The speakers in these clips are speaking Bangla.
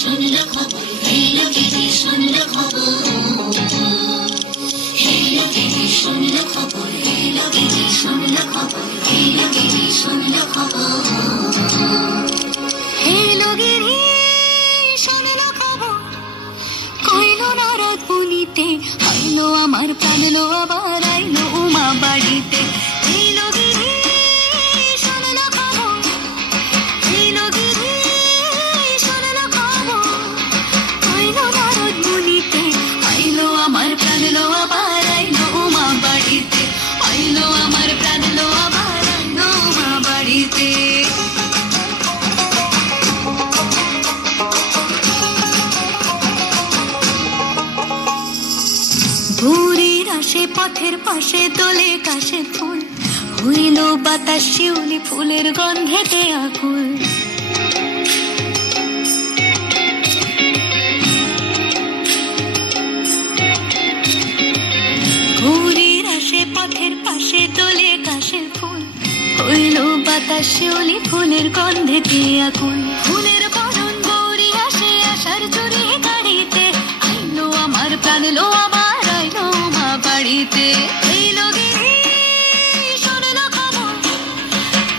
শুনলো খবর, হইল কি রে শুনলো খবর, হইল কি রে শুনলো খবর, হইল কি রে শুনলো খবর, হইল কি রে শুনলো খবর, হইল কি রে শুনলো খবর। কইল নারদ মুনিতে, হইল আমার প্রাণ লো আবার আইলো উমা বাড়িতে। হইল কি রে শুনলো খবর, হইল কি রে শুনলো খবর। কইল নারদ মুনিতে, হইল আমার প্রাণ লো আবার আইলো উমা বাড়িতে। হইল আমার প্রাণ লো আবার আইলো উমা বাড়িতে। ভোরের আসে পথের পাশে তোলে কাশে ফুল, হইল বাতাস শিউলি ফুলের গন্ধেতে আকুল। ভোরের আসে পথের পাশে তোলে কাশের ফুল, হইল বাতাস শিউলি ফুলের গন্ধেতে আকুল। ফুলের বরণ গৌরী আসে আশার চুরি গাড়িতে, আইলো আমার প্রাণ লো আবার আইলো মা বাড়িতে। হইল কি রে শুনলো খবর,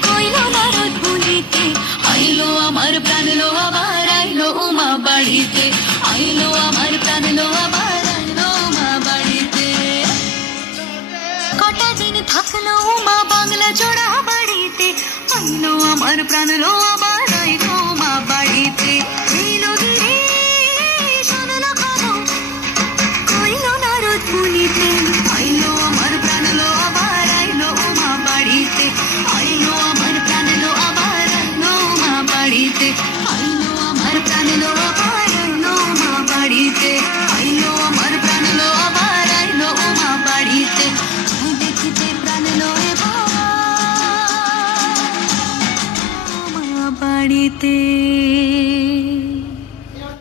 কইল নারদ মুনিতে, আইলো আমার প্রাণ লো আবার আইলো মা বাড়িতে। আইলো আমার প্রাণ লো আবার আইলো মা বাড়িতে। কটা দিন থাকলো মা বাংলা জোড়া বাড়িতে, আইলো আমার প্রাণ লো আবার আইলো মা বাড়িতে। হইল কি রে শুনলো খবর, কইল নারদ মুনিতে, আইলো আমার প্রাণ লো আবার আইলো মা বাড়িতে। আইলো আমার প্রাণ লো আবার আইলো মা বাড়িতে। আইলো আমার প্রাণ লো আবার আইলো মা বাড়িতে। আইলো আমার প্রাণ লো আবার আইলো মা বাড়িতে। যাই দেখিতে প্রাণ লো এবার মা বাড়িতে।